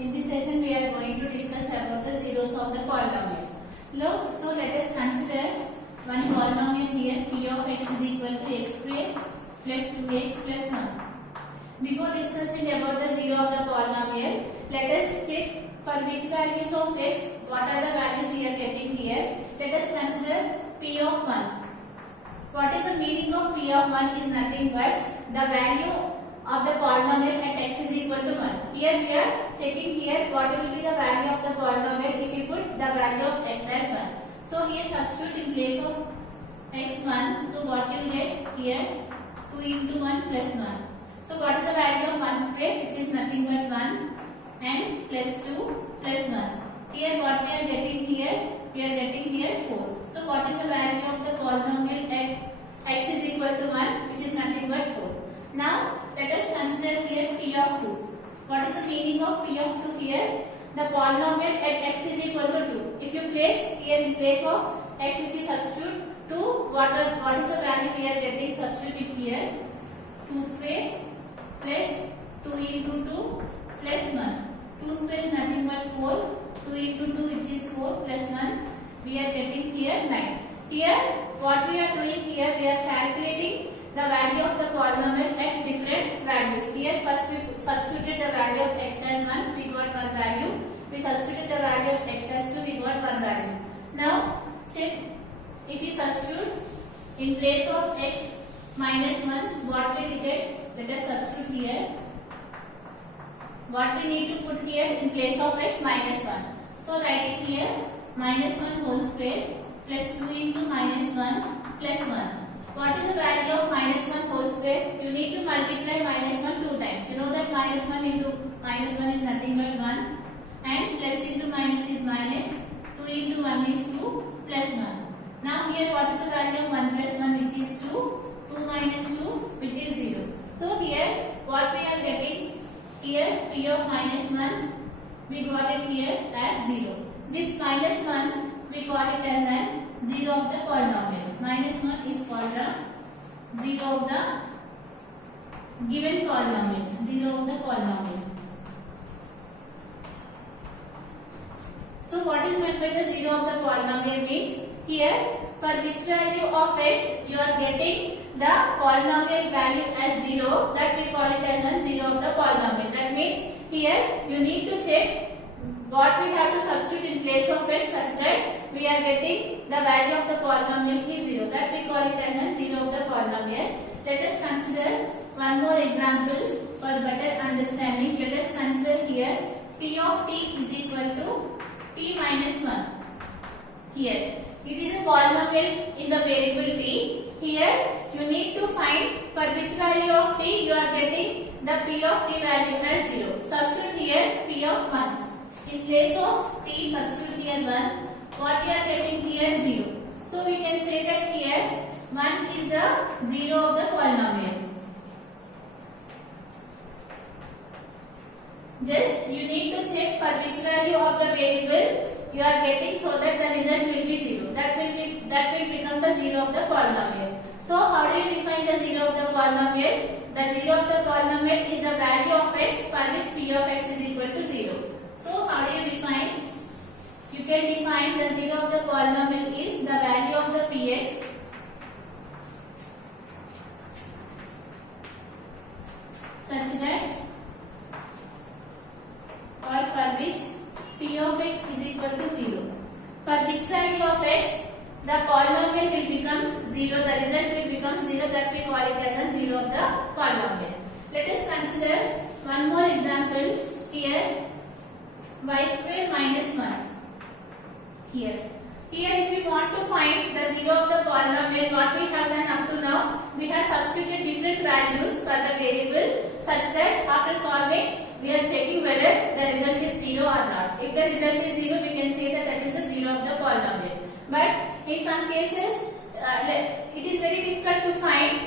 In this session, we are going to discuss about the zeros of the polynomial. Look, so let us consider one polynomial here. P of x is equal to x square plus 2x plus 1. Before discussing about the zero of the polynomial, let us check for which values of x, what are the values we are getting here. Let us consider P of 1. What is the meaning of P of 1 is nothing but the value of the polynomial at x is equal to 1. Here we are checking here what will be the value of the polynomial if we put the value of x as 1. So here substitute in place of x1. So what you get here 2 into 1 plus 1. So what is the value of 1 square, which is nothing but 1, and plus 2 plus 1. Here what we are getting here, we are getting here 4. So what is the value of the polynomial at x is equal to 1, which is nothing but 4. Now let us consider here P of 2. What is the meaning of P of 2 here? The polynomial at x is equal to 2. If you place here in place of x, if you substitute 2, what is the value we are getting? Substitute here 2 square plus 2 into 2 plus 1. 2 square is nothing but 4. 2 into 2, which is 4 plus 1. We are getting here 9. Here what we are doing here, we are calculating the value of the polynomial at different values. Here first we substituted the value of x as 1, we got one value. We substituted the value of x as 2, we got one value. Now check if we substitute in place of x minus 1, what will we get? Let us substitute here. What we need to put here in place of x minus 1. So write it here minus 1 whole square plus 2 into minus 1 plus 1. What is the value of minus 1 whole square? You need to multiply minus 1 two times. You know that minus 1 into minus 1 is nothing but 1, and plus into minus is minus, 2 into 1 is 2 plus 1. Now here what is the value of 1 plus 1, which is 2, 2 minus 2, which is 0. So here what we are getting here, P of minus 1, we got it here as 0. This minus 1 we got it as an 0 of the polynomial. Minus 1 is called the 0 of the given polynomial. 0 of the polynomial. So what is meant by the 0 of the polynomial means here for which value of x you are getting the polynomial value as 0, that we call it as a 0 of the polynomial. That means here you need to check what we have to substitute in place of x such that we are getting the value of the polynomial is 0. That we call it as a 0 of the polynomial. Let us consider one more example for better understanding. Let us consider here P of t is equal to t minus 1. Here it is a polynomial in the variable t. Here you need to find for which value of t you are getting the P of t value as 0. Substitute here P of 1. In place of t, substitute here 1. What we are getting here 0. So we can say that here 1 is the 0 of the polynomial. Just you need to check for which value of the variable you are getting so that the result will be 0. That will become the 0 of the polynomial. So how do you define the 0 of the polynomial? The 0 of the polynomial is the value of x for which P of x is equal to 0. So how do you define? You can define the 0 of the polynomial is the value of the px such that or for which P of x is equal to 0. For which value of x the polynomial will become 0, the result will become 0, that we call it as a 0 of the polynomial. Let us consider one more example here. Y square minus 1. Here if we want to find the 0 of the polynomial, what we have done up to now, we have substituted different values for the variable such that after solving we are checking whether the result is 0 or not. If the result is 0, we can say that that is the 0 of the polynomial. But in some cases it is very difficult to find.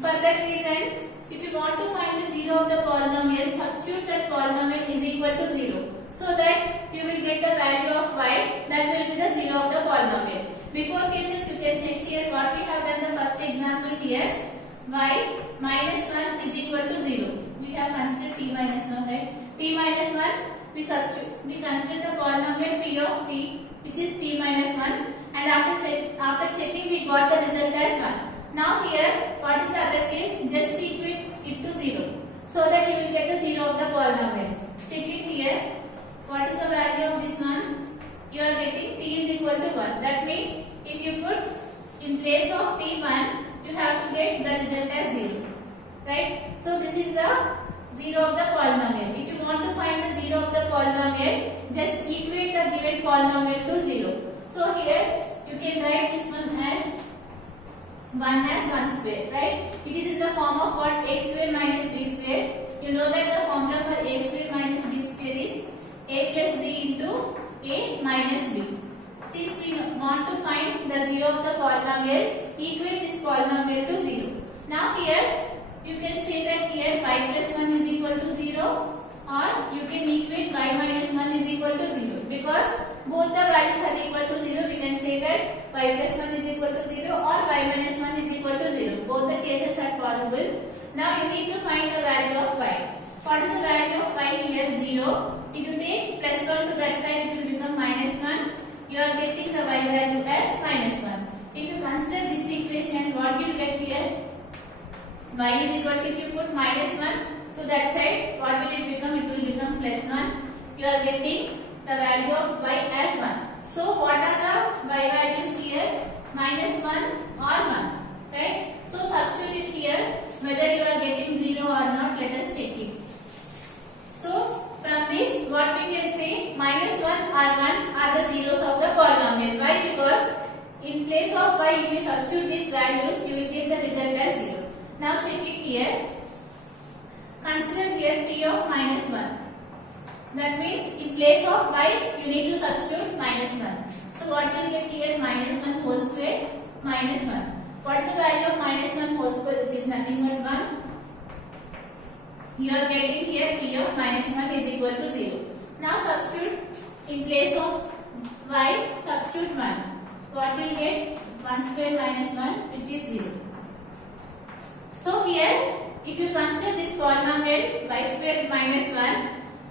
For that reason, if you want to find the 0 of the polynomial, substitute that polynomial is equal to 0. So that you will get the value of y, that will be the 0 of the polynomial. Before cases you can check here what we have done the first example here. Y minus 1 is equal to 0. We have considered t minus 1, right? T minus 1 we consider the polynomial p of t, which is t minus 1, and after checking we got the result as 1. Now here, what is the other case? Just equate it to 0, so that you will get the 0 of the polynomial. Check it here. What is the value of this one? You are getting t is equal to 1. That means if you put in place of t1, you have to get the result as 0. Right? So this is the 0 of the polynomial. If you want to find the 0 of the polynomial, just equate the given polynomial to 0. So here you can write this one as 1 square, right? It is in the form of what? A square minus b square. You know that the formula for a square minus b square is a plus b into a minus b. Since we want to find the 0 of the polynomial, equate this polynomial to 0. Now here you can say that here y plus 1 is equal to 0, or you can equate y minus 1 is equal to 0. Because both the values are equal to 0, we can say that y plus 1 is equal to 0 or y minus 1 is equal to 0. Both the cases are possible. Now you need to find the value of y. What is the value of y here? 0. If you take plus 1 to that side, it will become minus 1. You are getting the y value as minus 1. If you consider this equation, what you will get here? Y is equal to, if you put minus 1 to that side, what will it become? It will become plus 1. You are getting the value of y as 1. So what are the y values here? Minus 1 or 1. Right? So substitute it here, whether you are getting 0 or not. Let us check it. So from this, what we can say, minus 1 or 1 are the zeros of the polynomial. Why? Because in place of y, if you substitute these values, you will get the result as 0. Now check it here. Consider here t of minus 1. That means in place of y, you need to substitute minus 1. So what you will get here? Minus 1 whole square minus 1. What is the value of minus 1 whole square, which is nothing but 1? You are getting here p of minus 1 is equal to 0. Now substitute in place of y, substitute 1. What will you get? 1 square minus 1, which is 0. So here, if you consider this polynomial y square minus 1,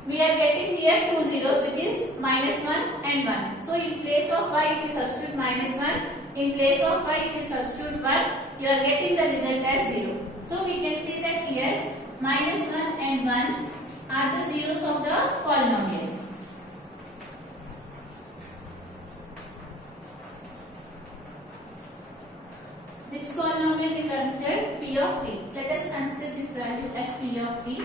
we are getting here two zeros, which is minus 1 and 1. So in place of y, if you substitute minus 1, in place of y, if you substitute 1, you are getting the result as 0. So we can say that here minus 1 and 1 are the zeros of the polynomial. Which polynomial we consider? P of t. Let us consider this value as P of t,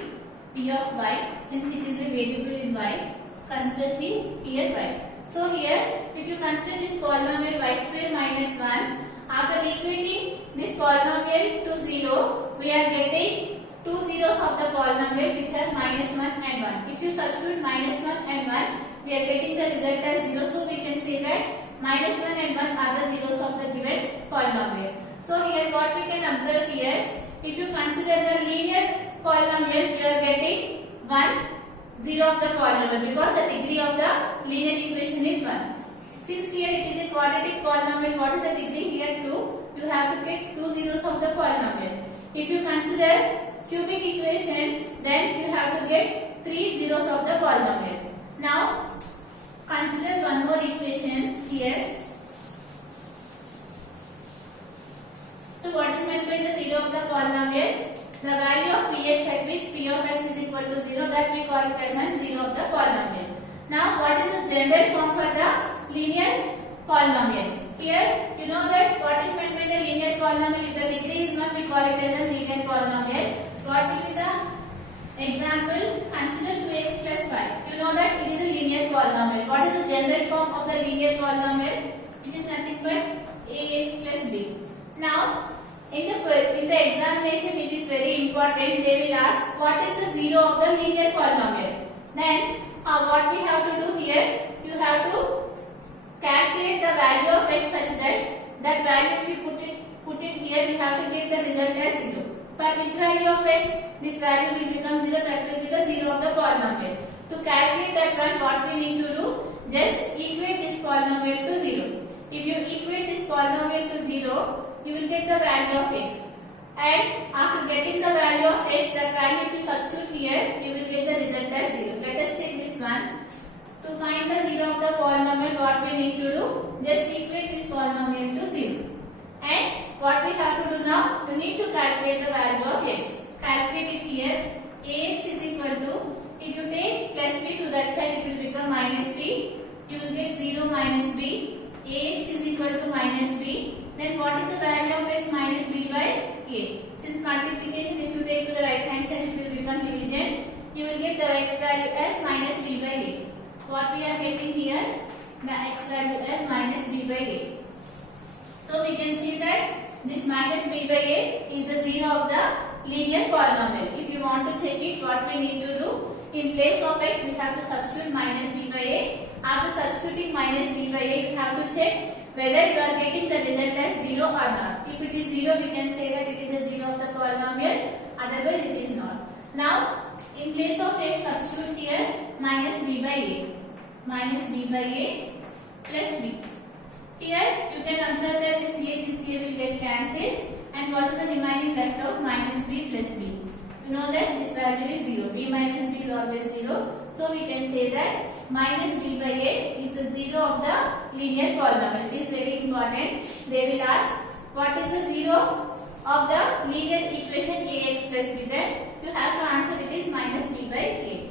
P of y. Since it is a variable in y, consider t here y. So here, if you consider this polynomial y square minus 1, after equating this polynomial to 0, we are getting two zeros of the polynomial, which are minus 1 and 1. If you substitute minus 1 and 1, we are getting the result as 0. So we can say that minus 1 and 1 are the zeros of the given polynomial. So here what we can observe here, if you consider the linear polynomial, you are getting 1 0 of the polynomial, because the degree of the linear equation is 1. Since here it is a quadratic polynomial, what is the degree here? 2. You have to get two zeros of the polynomial. If you consider cubic equation, then you have to get 3 zeros of the polynomial. Now consider one more equation here. So what is meant by the 0 of the polynomial? The value of px at which p of x is equal to 0, that we call it as 0 of the polynomial. Now what is the general form for the linear polynomial? Here you know that what is meant by the linear polynomial. If the degree is 1, we call it as a linear polynomial. What will be the example? Consider 2x plus 5. You know that it is a linear polynomial. What is the general form of the linear polynomial? Which is nothing but ax plus b. Now in the examination, it is very important. They will ask what is the 0 of the linear polynomial. Then what we have to do here? You have to calculate the value of x such that that value, if you put it here, we have to get the result as 0. For which value of x? This value will become 0. That will be the 0 of the polynomial. To calculate that one, what we need to do? Just equate this polynomial to 0. If you equate this polynomial to 0, you will get the value of x. And after getting the value of x, that value if you substitute here, you will get the result as 0. Let us check this one. zero of the polynomial, what we need to do? Just equate this polynomial to 0. And what we have to do now? We need to calculate the value of x. Calculate it here. Ax is equal to, if you take plus b to that side, it will become minus b. You will get 0 minus b. Ax is equal to minus b. Then what is the value of x minus b by a? Since multiplication, if you take to the right hand side, it will become division. You will get the x value as minus b by a. What we are getting here? The x value as minus b by a. So we can see that this minus b by a is the 0 of the linear polynomial. If you want to check it, what we need to do? In place of x, we have to substitute minus b by a. After substituting minus b by a, you have to check whether you are getting the result as 0 or not. If it is 0, we can say that it is a 0 of the polynomial. Otherwise, it is not. Now, in place of x, substitute here minus b by a. Minus b by a plus b. Here, you can observe that this a will get cancelled. And what is the remaining left out? Minus b plus b. You know that this value is 0. b minus b is always 0. So we can say that minus b by a is the 0 of the linear polynomial. It is very important. They will ask what is the 0 of the linear equation ax plus b. Then you have to answer it is minus b by a.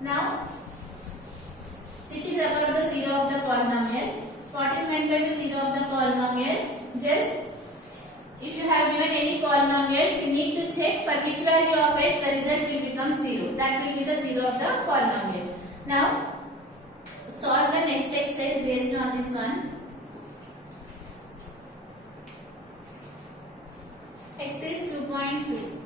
Now this is about the 0 of the polynomial. What is meant by the 0 of the polynomial? Just if you have given any polynomial, you need to check for which value of x the result will become 0. That will be the 0 of the polynomial. Now, solve the next exercise based on this one. Exercise 2.2.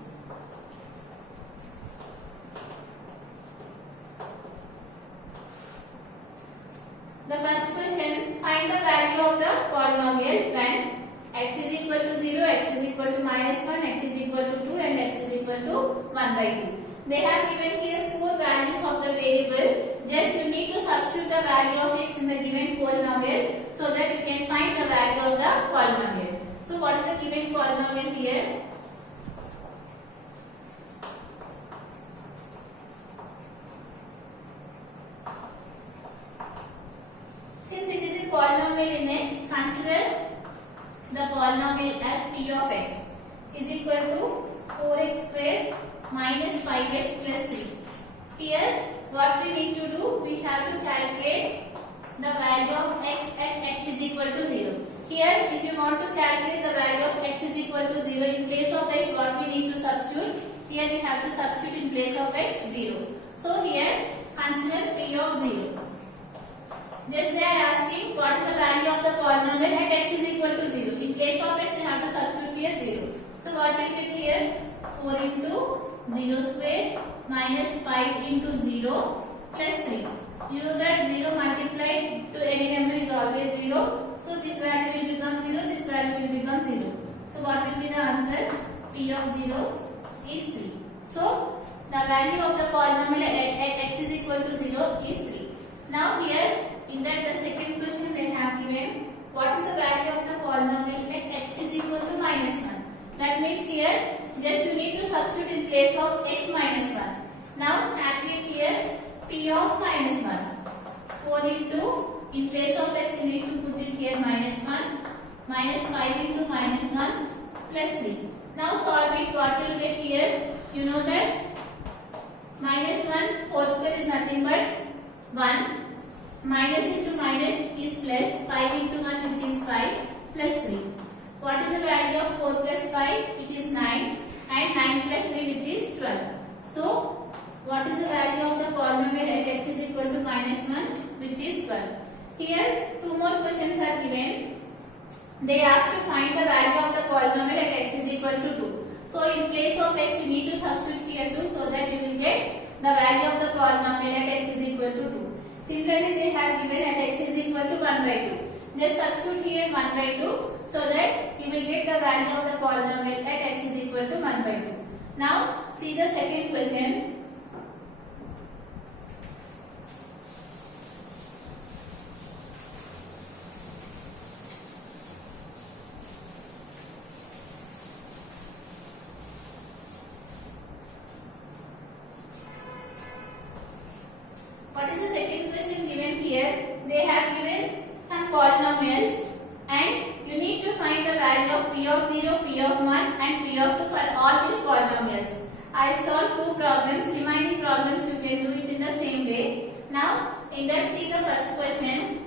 The first question, find the value of the polynomial when x is equal to 0, x is equal to minus 1, x is equal to 2 and x is equal to 1 by 2. They have given here 4 values of the variable. Just you need to substitute the value of x in the given polynomial so that you can find the value of the polynomial. So what is the given polynomial here? Since it is a polynomial in x, consider the polynomial as p of x is equal to 4x square minus 5x plus 3. Here, what we need to do, we have to calculate the value of x at x is equal to 0. Here, if you want to calculate the value of x is equal to 0, in place of x, what we need to substitute? Here, we have to substitute in place of x 0. So, here, consider p of 0. Just they are asking what is the value of the polynomial at x is equal to 0. In place of x, we have to substitute here 0. So what we get here? 4 into 0 square minus 5 into 0 plus 3. You know that 0 multiplied to any number is always 0. So this value will become 0, this value will become 0. So what will be the answer? P of 0 is 3. So the value of the polynomial at x is equal to 0 is 3. Now here, in that the second question they have given what is the value of the polynomial at x is equal to minus 1. That means here just you need to substitute in place of x minus 1. Now calculate here p of minus 1. 4 into, in place of x you need to put it here minus 1. Minus 5 into minus 1 plus 3. Now solve it. What you will get here? You know that minus 1 whole square is nothing but 1. Minus into minus is plus, 5 into 1 which is 5 plus 3. What is the value of 4 plus 5 which is 9 and 9 plus 3 which is 12. So what is the value of the polynomial at x is equal to minus 1 which is 12. Here 2 more questions are given. They ask to find the value of the polynomial at x is equal to 2. So in place of x you need to substitute here 2 so that you will get the value of the polynomial at x is equal to 2. Similarly, they have given at x is equal to 1 by 2. Just substitute here 1 by 2 so that you will get the value of the polynomial at x is equal to 1 by 2. Now, see the second question. What is the second question given here? they have given some polynomials and you need to find the value of p of 0, p of 1 and p of 2 for all these polynomials. I will solve two problems. Remaining problems you can do it in the same way. Now, let's see the first question.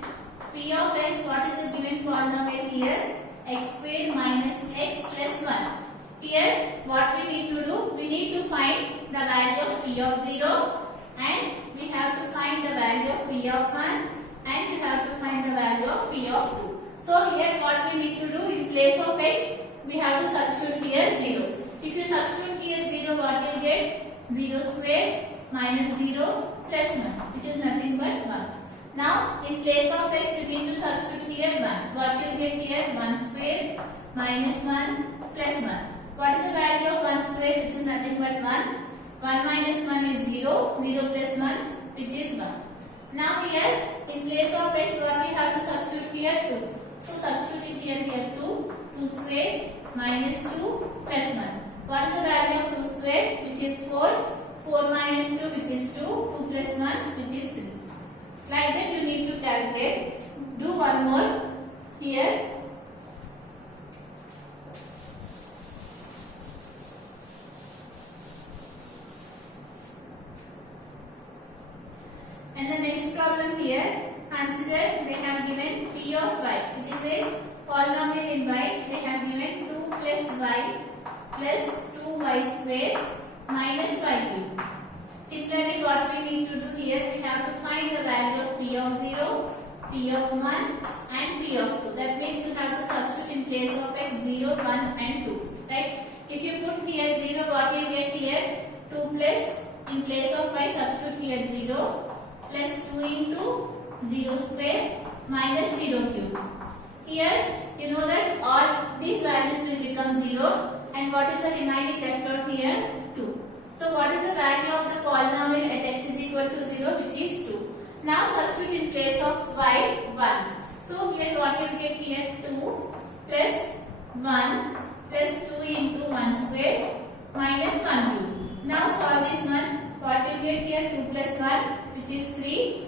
P of x, what is the given polynomial here? X squared minus x plus 1. Here, what we need to do? We need to find the value of p of 0 and we have to find the value of p of 1 and we have to find the value of p of 2. So, here what we need to do, in place of x, we have to substitute here 0. If you substitute here 0, what you will get? 0 square minus 0 plus 1, which is nothing but 1. Now, in place of x, you need to substitute here 1. What you will get here? 1 square minus 1 plus 1. What is the value of 1 square, which is nothing but 1? 1 minus 1 is 0. 0 plus 1, which is 1. Now, here, in place of x, what we have to substitute here? 2. So, substitute here 2. 2 square minus 2 plus 1. What is the value of 2 square, which is 4? 4 minus 2, which is 2. 2 plus 1, which is 3. Like that you need to calculate. Do one more here. And the next problem here, consider they have given p of y. It is a polynomial in y. They have given 2 plus y plus 2y square minus y cube. Similarly, what we need to do here, we have to find the value of p of 0, p of 1 and p of 2. That means you have to substitute in place of x 0, 1 and 2. Right? If you put here 0, what you get here? 2 plus, in place of y, substitute here 0 plus 2 into 0 square minus 0 cube. Here, you know that all these values will become 0 and what is the remaining left out here? 2. So, what is the value of the polynomial at x is equal to 0, which is 2. Now, substitute in place of y 1. So, here what you get here? 2 plus 1 plus 2 into 1 square minus 1 cube. Now, solve this one. What you get here? 2 plus 1, which is 3.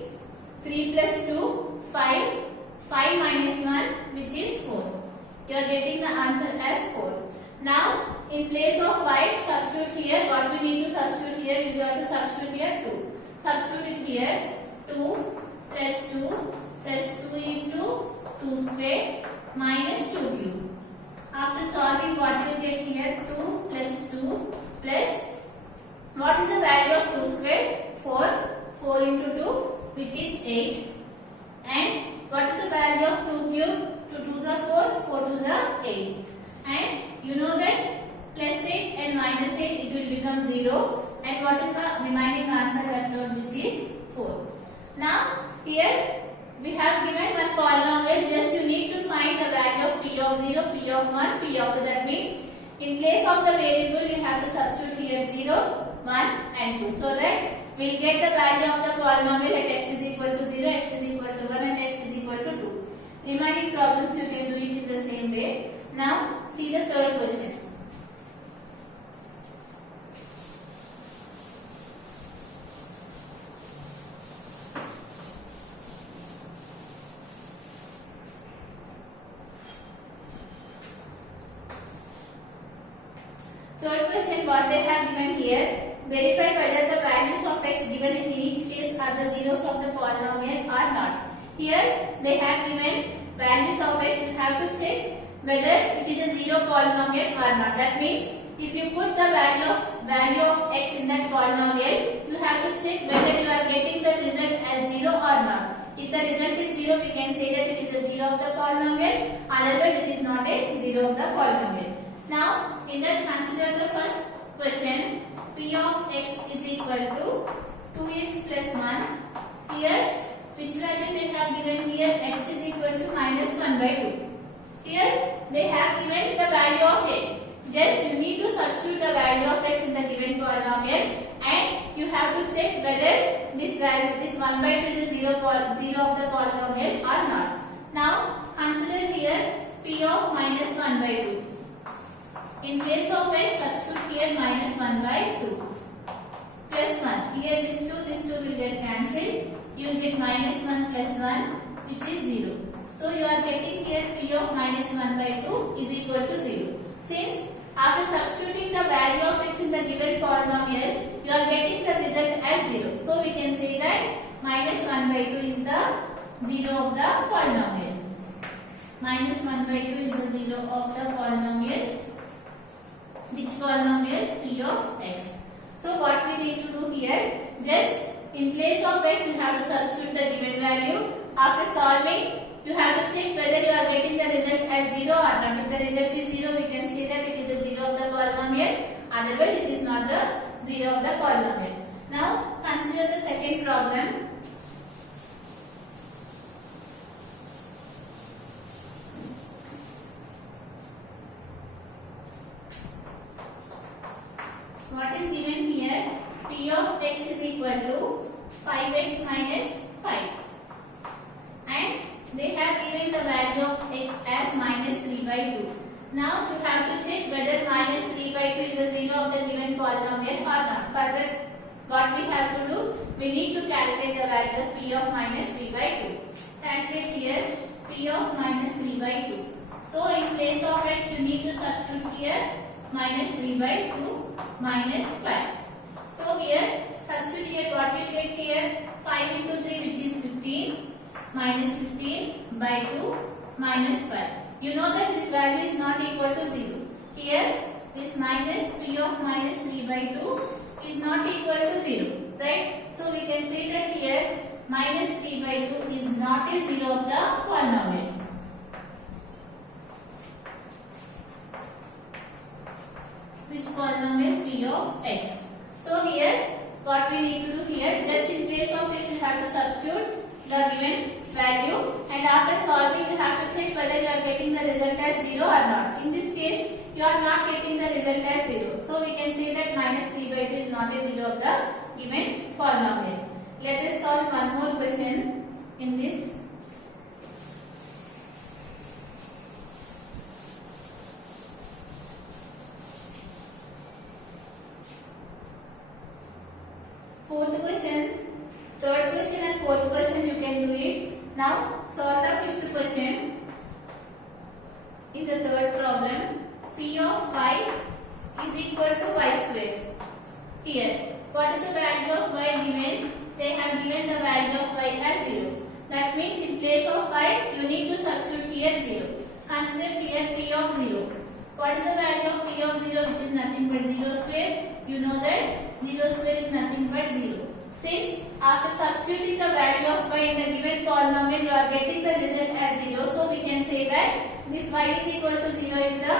3 plus 2, 5. 5 minus 1, which is 4. You are getting the answer as 4. Now, in place of y, substitute here. What we need to substitute here? We have to substitute here 2. Substitute here 2 plus 2 plus 2 into 2 square minus 2 cube. After solving, what you get here? 2 plus 2 plus, what is the value of 2 square? 4. 4 into 2, which is 8. And what is the value of 2 cube? 2 2s are 4, 4 2s are 8. And you know that plus 8 and minus 8, it will become 0. And what is the remaining answer left out, which is 4. Now, here we have given one polynomial. Just you need to find the value of p of 0, p of 1, p of 2. That means, in place of the variable, you have to substitute here 0, 1 and 2. So that we will get the value of the polynomial at x is equal to 0, x is equal to 1 and x is equal to 2. Remaining problems you can do it in the same way. Now, see the third question. Third question, what they have given here, verify whether the values of x given in each case are the zeros of the polynomial or not. Here they have given values of x, you have to check whether it is a zero polynomial or not. That means if you put the value of x in that polynomial, you have to check whether you are getting the result as 0 or not. If the result is 0, we can say that it is a 0 of the polynomial, otherwise it is not a 0 of the polynomial. Now, in that, consider the first question. P of x is equal to 2x plus 1. Here, which value they have given here? X is equal to minus 1 by 2. Here, they have given the value of x. Just you need to substitute the value of x in the given polynomial and you have to check whether this value, this 1 by 2 is a 0 of the polynomial or not. Now, consider here P of minus 1 by 2. In place of x, substitute here minus 1 by 2 plus 1. Here this 2 will get cancelled. You will get minus 1 plus 1 which is 0. So you are getting here p of minus 1 by 2 is equal to 0. Since after substituting the value of x in the given polynomial, you are getting the result as 0. So we can say that minus 1 by 2 is the 0 of the polynomial. Minus 1 by 2 is the 0 of the polynomial. Which polynomial? P of x. So what we need to do here, just in place of x you have to substitute the given value. After solving, you have to check whether you are getting the result as 0 or not. If the result is 0, we can say that it is a 0 of the polynomial. Otherwise, it is not the 0 of the polynomial. Now, consider the second problem. What is given here? P of x is equal to 5x minus 5. And they have given the value of x as minus 3 by 2. Now you have to check whether minus 3 by 2 is a 0 of the given polynomial or not. Further, what we have to do? We need to calculate the value of p of minus 3 by 2. Calculate here p of minus 3 by 2. So in place of x you need to substitute here minus 3 by 2 minus 5. So here substitute here, what you get here? 5 into 3 which is 15 minus 15 by 2 minus 5. You know that this value is not equal to 0. Here this minus p of minus 3 by 2 is not equal to 0. Right? So we can say that here minus 3 by 2 is not a 0 of the polynomial. Which polynomial? P of x. So here what we need to do here, just in place of x you have to substitute the given value, and after solving you have to check whether you are getting the result as 0 or not. In this case you are not getting the result as 0. So we can say that minus 3 by 2 is not a 0 of the given polynomial. Let us solve one more question in this. Fourth question, third question and fourth question you can do it. Now solve the fifth question. In the third problem, p of y is equal to y square. Here, what is the value of y given? They have given the value of y as 0. That means in place of y, you need to substitute here 0. Consider here p of 0. What is the value of p of 0, which is nothing but 0 square? You know that 0 square is nothing but 0. Since after substituting the value of y in the given polynomial, you are getting the result as 0. So we can say that this y is equal to 0 is the